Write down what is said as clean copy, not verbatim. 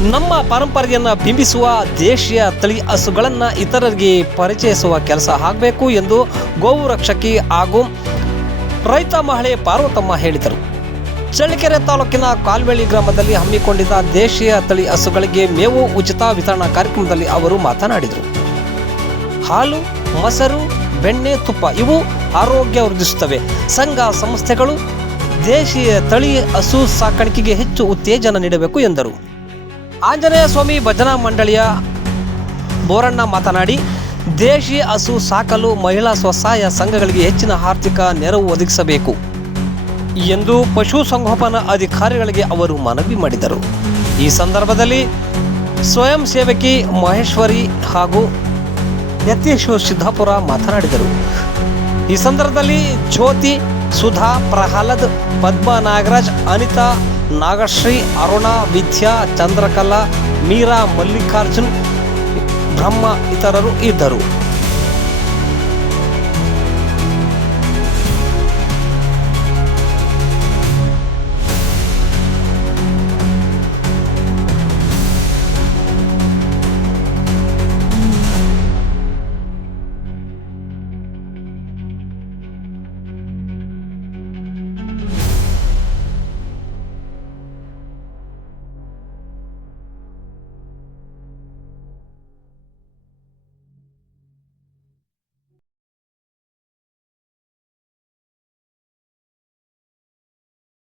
ನಮ್ಮ ಪರಂಪರೆಯನ್ನು ಬಿಂಬಿಸುವ ದೇಶೀಯ ತಳಿ ಹಸುಗಳನ್ನು ಇತರರಿಗೆ ಪರಿಚಯಿಸುವ ಕೆಲಸ ಆಗಬೇಕು ಎಂದು ಗೋವು ರಕ್ಷಕಿ ಹಾಗೂ ರೈತ ಮಹಿಳೆ ಪಾರ್ವತಮ್ಮ ಹೇಳಿದರು. ಚಳ್ಳಕೆರೆ ತಾಲೂಕಿನ ಕಾಲ್ವೆಳ್ಳಿ ಗ್ರಾಮದಲ್ಲಿ ಹಮ್ಮಿಕೊಂಡಿದ್ದ ದೇಶೀಯ ತಳಿ ಹಸುಗಳಿಗೆ ಮೇವು ಉಚಿತ ವಿತರಣಾ ಕಾರ್ಯಕ್ರಮದಲ್ಲಿ ಅವರು ಮಾತನಾಡಿದರು. ಹಾಲು, ಮೊಸರು, ಬೆಣ್ಣೆ, ತುಪ್ಪ ಇವು ಆರೋಗ್ಯ ವೃದ್ಧಿಸುತ್ತವೆ. ಸಂಘ ಸಂಸ್ಥೆಗಳು ದೇಶೀಯ ತಳಿ ಹಸು ಸಾಕಾಣಿಕೆಗೆ ಹೆಚ್ಚು ಉತ್ತೇಜನ ನೀಡಬೇಕು ಎಂದರು. ಆಂಜನೇಯ ಸ್ವಾಮಿ ಭಜನಾ ಮಂಡಳಿಯ ಬೋರಣ್ಣ ಮಾತನಾಡಿ, ದೇಶೀಯ ಹಸು ಸಾಕಲು ಮಹಿಳಾ ಸ್ವಸಹಾಯ ಸಂಘಗಳಿಗೆ ಹೆಚ್ಚಿನ ಆರ್ಥಿಕ ನೆರವು ಒದಗಿಸಬೇಕು ಎಂದು ಪಶುಸಂಗೋಪನಾ ಅಧಿಕಾರಿಗಳಿಗೆ ಅವರು ಮನವಿ ಮಾಡಿದರು. ಈ ಸಂದರ್ಭದಲ್ಲಿ ಸ್ವಯಂ ಸೇವಕಿ ಮಹೇಶ್ವರಿ ಹಾಗೂ ಯತೀಶ್ವರ್ ಸಿದ್ದಾಪುರ ಮಾತನಾಡಿದರು. ಈ ಸಂದರ್ಭದಲ್ಲಿ ಜ್ಯೋತಿ, ಸುಧಾ, ಪ್ರಹ್ಲಾದ್, ಪದ್ಮಾ, ನಾಗರಾಜ್, ಅನಿತಾ, ನಾಗಶ್ರೀ, ಅರುಣ, ವಿದ್ಯಾ, ಚಂದ್ರಕಲಾ, ಮೀರಾ, ಮಲ್ಲಿಕಾರ್ಜುನ್, ಬ್ರಹ್ಮ ಇತರರು ಇದ್ದರು.